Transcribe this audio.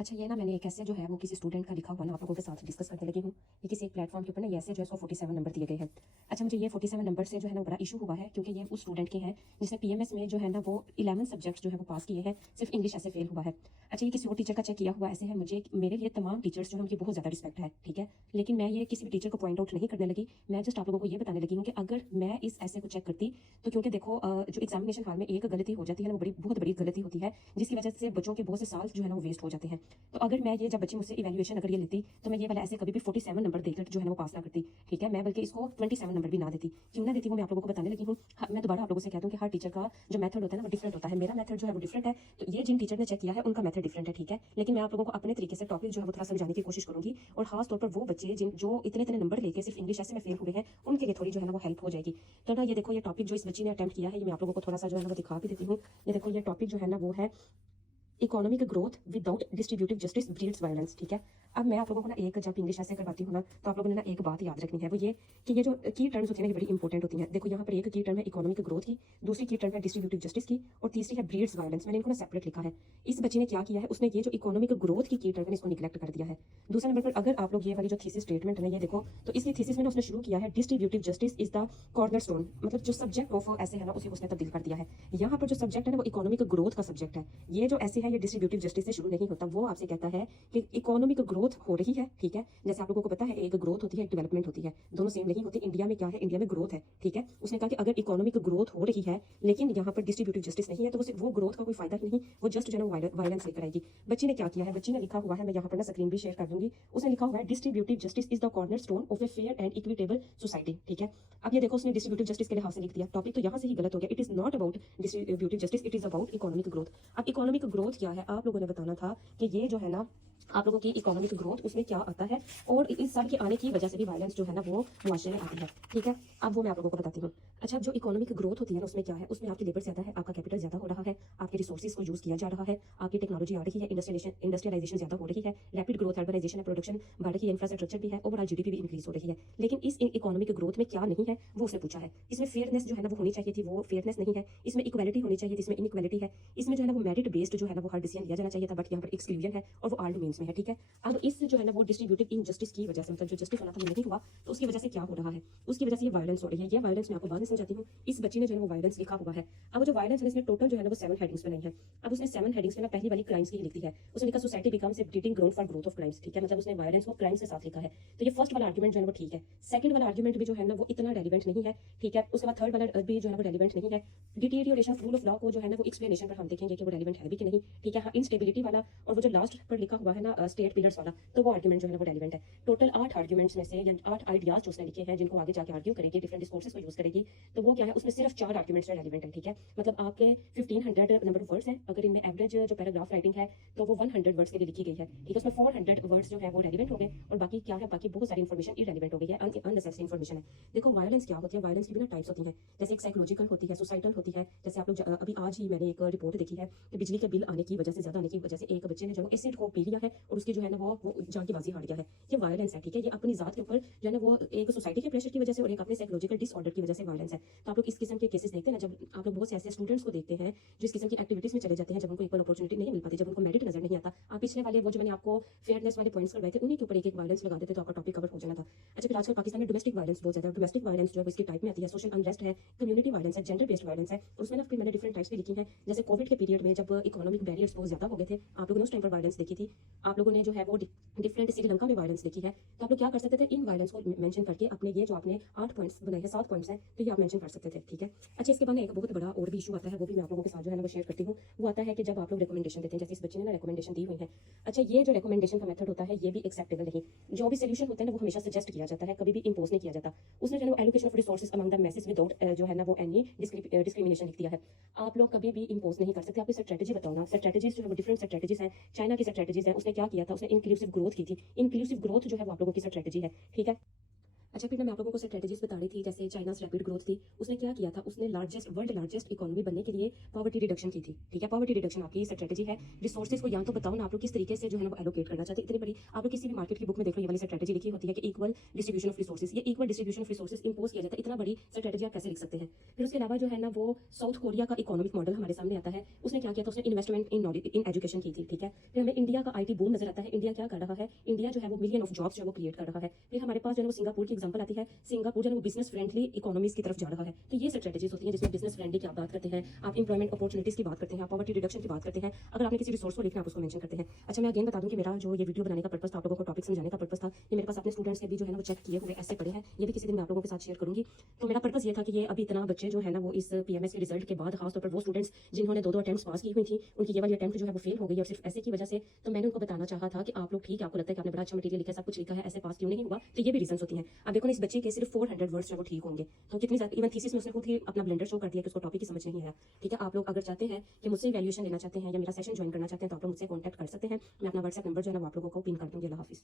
अच्छा, ये ना मैंने एक ऐसे जो है वो किसी स्टूडेंट का लिखा हुआ ना आप लोगों के साथ डिस्कस करने लगी हूँ। ये किसी एक प्लेटफॉर्म के ऊपर ना ये ऐसे जो है उसको 47 नंबर दिए गए हैं। अच्छा, मुझे ये 47 नंबर से जो है ना बड़ा इशू हुआ है, क्योंकि ये उस स्टूडेंट के हैं जिसने पीएमएस में जो है ना वो 11 सब्जेक्ट जो है वो पास किए हैं, सिर्फ इंग्लिश ऐसे फेल हुआ है। अच्छा, ये किसी और टीचर का चेक किया हुआ ऐसे है। मुझे मेरे लिए तमाम टीचर्स जो है उनकी बहुत ज़्यादा रिस्पेक्ट है, ठीक है, लेकिन मैं ये किसी भी टीचर को पॉइंट आउट नहीं करने लगी। मैं जस्ट आप लोगों को ये बताने लगी हूँ कि अगर मैं इस ऐसे को चेक करती तो, क्योंकि देखो जो एग्जामिनेशन हॉल में एक गलती हो जाती है ना, वो बहुत बड़ी गलती होती है, जिसकी वजह से बच्चों के बहुत से साल जो है ना वो वेस्ट हो जाते हैं। तो अगर मैं ये जब बच्ची मुझसे इवैल्यूएशन अगर ये लेती तो मैं ये वाला ऐसे कभी भी 47 नंबर देकर जो है ना वो पास ना करती, ठीक है। मैं बल्कि इसको 27 नंबर भी ना देती। क्यों ना देती वो मैं आप लोगों को बताने लगी हूँ। मैं दोबारा आप लोगों से कहता हूँ कि हर टीचर का जो मेथड होता है ना वो डिफरेंट होता है। मेरा मेथड जो है वो डिफरेंट है, तो ये जिन टीचर ने चेक किया है उनका मेथड डिफरेंट है, ठीक है। लेकिन मैं आप लोगों को अपने तरीके से टॉपिक जो है वो थोड़ा समझाने की कोशिश करूंगी, और खास तौर पर वो बच्चे जिन जो इतने इतने नंबर लेके सिर्फ इंग्लिश ऐसे में फेल हुए हैं उनके लिए थोड़ी जो है ना वो हेल्प हो जाएगी। तो ना ये देखो, ये टॉपिक जो इस बच्ची ने अटेम्प्ट किया है, ये मैं आप लोगों को थोड़ा सा जो है ना वो दिखा भी देती हूँ। ये देखो, ये टॉपिक जो है ना वो है economic growth without distributive justice breeds violence, ठीक है। अब मैं आप लोगों को ना एक जब इंग्लिश ऐसे करवाती हूँ ना, तो आप लोगों ने ना एक बात याद रखनी है, वो ये कि ये जो की टर्म्स होती है ना ये बड़ी इंपॉर्टेंट होती हैं। देखो, यहाँ पर एक की टर्म है इकोनॉमिक ग्रोथ की, दूसरी की टर्म है डिस्ट्रीब्यूटिव जस्टिस की, और तीसरी है ब्रीड्स वायलेंस। मैंने इनको ना सेपरेट लिखा है। इस बच्चे ने क्या किया है, उसने ये जो इकोनॉमिक ग्रोथ की टर्म है इसको निगलेक्ट कर दिया है। दूसरे नंबर पर अगर आप लोग ये वाली जो थीसिस स्टेटमेंट है ना, ये देखो, तो इसकी थीसिस में ना उसने शुरू किया है distributive justice is the corner stone, मतलब जो सब्जेक्ट ऑफ ऐसे है ना उसे उसने तब्दील कर दिया है। यहाँ पर जो सब्जेक्ट है ना वो इकोनॉमिक ग्रोथ का सब्जेक्ट है। ये जो ऐसे है ये डिस्ट्रीब्यूटिव जस्टिस से शुरू नहीं होता। वो आपसे कहता है कि इकोनॉमिक ग्रोथ हो रही है, ठीक है। जैसे आप लोगों को पता है एक ग्रोथ होती है, एक डेवलपमेंट होती है, दोनों सेम नहीं होती। इंडिया में क्या है, इंडिया में ग्रोथ है, ठीक है। उसने कहा कि अगर इकोनॉमिक ग्रोथ हो रही है लेकिन यहाँ पर डिस्ट्रीब्यूटिव जस्टिस नहीं है, तो वो ग्रोथ का कोई फायदा ही नहीं, वो जस्ट जो है वायलेंस लेकर आएगी। बच्ची ने क्या किया है, बच्ची ने लिखा हुआ है, मैं यहाँ पर ना स्क्रीन भी शेयर कर दूंगी। उसने लिखा हुआ है distributive justice is the corner stone of a fair and equitable society, ठीक है। अब ये देखो, उसने डिस्ट्रीब्यूटिव जस्टिस के लिहाज से लिख दिया। टॉपिक तो यहाँ से ही गलत हो गया। It is not about distributive justice, it is about economic growth. अब इकोनॉमिक ग्रोथ क्या है, आप लोगों ने बताना था कि ये जो है ना आप लोगों की इकोनॉमिक ग्रोथ उसमें क्या आता है, और इस सब के आने की वजह से भी वायलेंस जो है ना वो मुआशरे में आती है, ठीक है। अब वो मैं आप लोगों को बताती हूँ। अच्छा, जो इकोनॉमिक ग्रोथ होती है ना उसमें क्या है, उसमें आपकी लेबर ज्यादा है, आपका कैपिटल ज्यादा हो रहा है, आपके रिसोर्सेज को यूज किया जा रहा है, आपकी टेक्नोलॉजी आ रही है, इंडस्ट्रियलाइजेशन ज्यादा हो रही है, रैपिड ग्रोथ, अर्बनाइजेशन है, प्रोडक्शन बढ़ रही है, इंफ्रास्ट्रक्चर भी है, ओवरऑल जीडीपी भी इंक्रीज हो रही है। लेकिन इस इकोनॉमिक ग्रोथ में क्या नहीं है वो उसने पूछा है। इसमें फेयरनेस जो है ना वो होनी चाहिए थी, वो फेयरनेस नहीं है। इसमें इक्वालिटी होनी चाहिए थी, इसमें इनइक्वालिटी है। इसमें जो है ना वो मेरिट बेस्ड जो है ना वो हर डिसीजन लिया जाना चाहिए था, बट यहाँ पर एक्सक्लूजन है और वो ऑल डोमेन्स में है, ठीक है। अब इस जो है ना वो डिस्ट्रीब्यूटिव इनजस्टिस की वजह से, मतलब जो जस्टिस होना था वो नहीं हुआ, तो उसकी वजह से क्या हो रहा है, उसकी वजह से ये वायलेंस हो रही है। ये वायलेंस मैं आपको बाद में समझाती हूँ। इस बच्ची ने जो है वो वायलेंस लिखा हुआ है। अब जो वायलेंस है इसमें टोटल जो है ना वो 7 हेडिंग्स में नहीं है। अब उसने 7 हेडिंग्स में ना पहली वाली क्राइम्स की ही लिखी है। उसने लिखा society becomes a breeding ground for growth of crimes, ठीक है। मतलब उसने वायलेंस को क्राइम्स के साथ लिखा है। तो ये फर्स्ट वाला आर्गुमेंट जो है वो ठीक है। सेकंड वाला आर्गुमेंट भी जो है ना वो इतना रेलिवेंट नहीं है, ठीक है। उसके बाद थर्ड वाला भी जो है वो रेलिवेंट नहीं है। Deterioration of rule of law को जो है ना वो एक्सप्लेनेशन पर हम देखेंगे कि वो रेलिवेंट है भी कि नहीं, ठीक है। हाँ, इंस्टेबिलिटी वाला और वो जो लास्ट पर लिखा हुआ है ना स्टेट पिलर्स वाला, तो वो आर्गुमेंट जो है वो रेलिवेंट है। टोटल 8 आर्गुमेंट्स में से या 8 आइडियाज जो उसने लिखे हैं जिनको आगे जाके आर्ग्यू करेगी, डिफरेंट डिस्कोर्सेस को यूज करेगी, तो वो क्या है, उसमें सिर्फ 4 आर्गुमेंट्स रेलिवेंट है, ठीक है। मतलब आपके 1500 नंबर ऑफ वर्ड्स हैं, अगर इनमें एवरेज जो पैराग्राफ राइटिंग है तो वो 100 वर्ड्स के लिए लिखी गई है, ठीक है। उसमें 400 वर्ड्स जो है वो रेलिवेंट हो गए और बाकी क्या है, बाकी बहुत सारी इन्फॉर्मेशन इरेलीवेंट हो गई है, अननेसेसरी इन्फॉर्मेशन है। देखो, वायलेंस क्या होती है, वायलेंस की भी ना टाइप्स होती हैं। जैसे एक साइकोलॉजिकल होती है, सोसाइटल होती है। जैसे आप लोग अभी आज ही मैंने एक रिपोर्ट देखी है कि बिजली के बिल आने की वजह से, ज्यादा आने की वजह से एक बच्चे ने जो एसिड को पी लिया है और उसकी जो है ना वो जान की बाजी हार गया है। ये वायलेंस है, ठीक है। ये अपनी जात के ऊपर जो है ना वो एक सोसाइटी के प्रेशर की वजह से और एक अपने साइकोलॉजिकल डिसऑर्डर की वजह से वायलेंस है। तो आप लोग इस किस्म के केसेस देखते हैं ना, जब आप लोग बहुत से ऐसे स्टूडेंट्स को देखते हैं जो इस किस्म की एक्टिविटीज में चले जाते हैं, जब उनको इक्वल अपॉर्चुनिटी नहीं मिल पाती, जब उनको मेरिट नजर नहीं आता। आप पिछले वाले वो जो मैंने आपको फेयरनेस वाले पॉइंट्स करवाए थे उन्हीं के ऊपर एक वायलेंस लगा देते तो आपका टॉपिक कवर हो जाना था। अच्छा, फिर आजकल पाकिस्तान में डोमेस्टिक वायलेंस बहुत ज्यादा, डोमेस्टिक वायलेंस जो है इसकी टाइप में आती है, सोशल अनरेस्ट है, कम्युनिटी वायलेंस है, जेंडर बेस्ड वायलेंस है। और उसमें ना फिर मैंने डिफरेंट टाइप्स भी लिखी हैं। जैसे कोविड के पीरियड में जब इकोनॉमिक बैरियर्स बहुत ज्यादा हो गए थे, आप लोगों ने उस टाइम पर वायलेंस देखी थी। आप लोगों ने जो है वो डिफरेंट श्रीलंका में वायलेंस देखी है। तो आप लोग क्या कर सकते थे, इन वायलेंस को मेंशन करके अपने ये जो आपने 8 पॉइंट्स बनाए हैं, 7 पॉइंट्स हैं, तो ये आप मेंशन कर सकते थे, ठीक है। अच्छा, इसके बाद एक बहुत बड़ा और भी इशू आता है, वो भी मैं आप लोगों के साथ जो है ना वो शेयर करती हूँ। वो आता है कि जब आप लोग रिकमेंडेशन देते हैं, जैसे इस बच्चे ने ना रिकमेंडेशन दी हुई है। अच्छा, ये जो रिकमेंडेशन का मेथड होता है ये भी एक्सेप्टेबल नहीं। जो भी सोल्यूशन होता है ना वो हमेशा सजेस्ट किया जाता है, कभी भी इंपोज नहीं किया जाता। उसने जो है allocation of resources among the message without जो है ना वो एनी डिस्क्रिमिनेशन लिख दिया है। आप लोग कभी भी इंपोज नहीं कर सकते। आपको स्ट्रेटेजी बताओ ना, स्ट्रेटेजीज जो है वो डिफरेंट स्ट्रेटेजीज है। चाइना की स्ट्रेटेजीज है, उसने क्या किया था, उसने इंक्लूसिव ग्रोथ की थी। इंक्लूसिव ग्रोथ जो है वो आप लोगों की स्ट्रेटेजी है, ठीक है। अच्छा, फिर मैं आप लोगों को स्ट्रेटजीज बता रही थी, जैसे चाइना रैपिड ग्रोथ थी, उसने क्या किया था, उसने वर्ल्ड लार्जेस्ट इकोनॉमी बनने के लिए पॉवर्टी रिडक्शन की थी। ठीक है, पॉवर्टी रिडक्शन आपकी स्ट्रेटजी है। रिसोर्सेज को या तो बताओ ना आप लोग किस तरीके से जो है ना वो एलोकेट करना चाहते हैं। इतनी बड़ी आप लोग किसी भी मार्केट की बुक में देख लो, ये वाली स्ट्रेटजी लिखी होती है कि इक्वल डिस्ट्रीब्यूशन ऑफ रिसोर्सेज, ये equal distribution of resources impose किया जाता है। इतना बड़ी स्ट्रेटजी आप कैसे लिख सकते हैं। फिर उसके अलावा जो है ना वो साउथ कोरिया का इकोनॉमिक मॉडल हमारे सामने आता है। उसने क्या किया था, उसने investment in knowledge in education की थी। ठीक है, फिर हमें इंडिया का आईटी बूम नजर आता है। इंडिया क्या कर रहा है, इंडिया जो है वो मिलियन ऑफ जॉब्स जो है वो क्रिएट कर रहा है। फिर हमारे पास जो है वो सिंगापुर की एग्जांपल आती है। सिंगापुर जो है वो बिजनेस फ्रेंडली इकोनॉमीज की तरफ जा रहा है। तो ये स्ट्रेटजीज होती हैं जिसमें बिजनेस फ्रेंडली की आप बात करते हैं, आप इंप्लॉयमेंट अपॉर्चुनिटीज की बात करते हैं, आप पॉवर्टी रिडक्शन की बात करते हैं। अगर आपने किसी रिसोर्स को लिखना आप उसको मेंशन करते हैं। अच्छा, मैं अगेन बता दूं कि मेरा जो ये वीडियो बनाने का पर्पस था, आप लोगों को टॉपिक समझाने का पर्पस था, ये मेरे पास अपने स्टूडेंट्स के भी जो है ना वो चेक किए हुए ऐसे पड़े हैं। ये भी किसी दिन मैं आप लोगों के साथ शेयर करूंगी। तो मेरा पर्पस ये था कि ये अभी इतना बच्चे जो है ना वो इस पीएमएस के रिजल्ट के बाद, खासतौर पर वो स्टूडेंट्स जिन्होंने दो अटेम्प्ट्स पास की हुई थी, उनकी ये वाली अटेम्प्ट जो है वो फेल हो गई और सिर्फ ऐसे की वजह से। तो मैंने उनको बताना चाहा था कि आप लोग ठीक है, आपको लगता है कि आपने बड़ा अच्छा मटेरियल लिखा है, सब कुछ लिखा है, ऐसे पास क्यों नहीं हुआ। तो ये भी रीजन होती हैं। अब देखो ना, इस बच्चे के सिर्फ 400 वर्ड्स जो वो ठीक होंगे, तो कितनी ज्यादा, इवन थीसिस में उसने खुद ही अपना ब्लेंडर शो कर दिया कि उसको टॉपिक ही समझ नहीं आया। ठीक है, आप लोग अगर चाहते हैं कि मुझसे वैल्यूएशन लेना चाहते हैं या मेरा सेशन ज्वाइन करना चाहते हैं तो आप लोग मुझसे कॉन्टैक्ट कर सकते हैं। मैं अपना व्हाट्सएप नंबर जो है ना वो आप लोगों को पिन कर दूंगी। अल्लाह हाफिज़।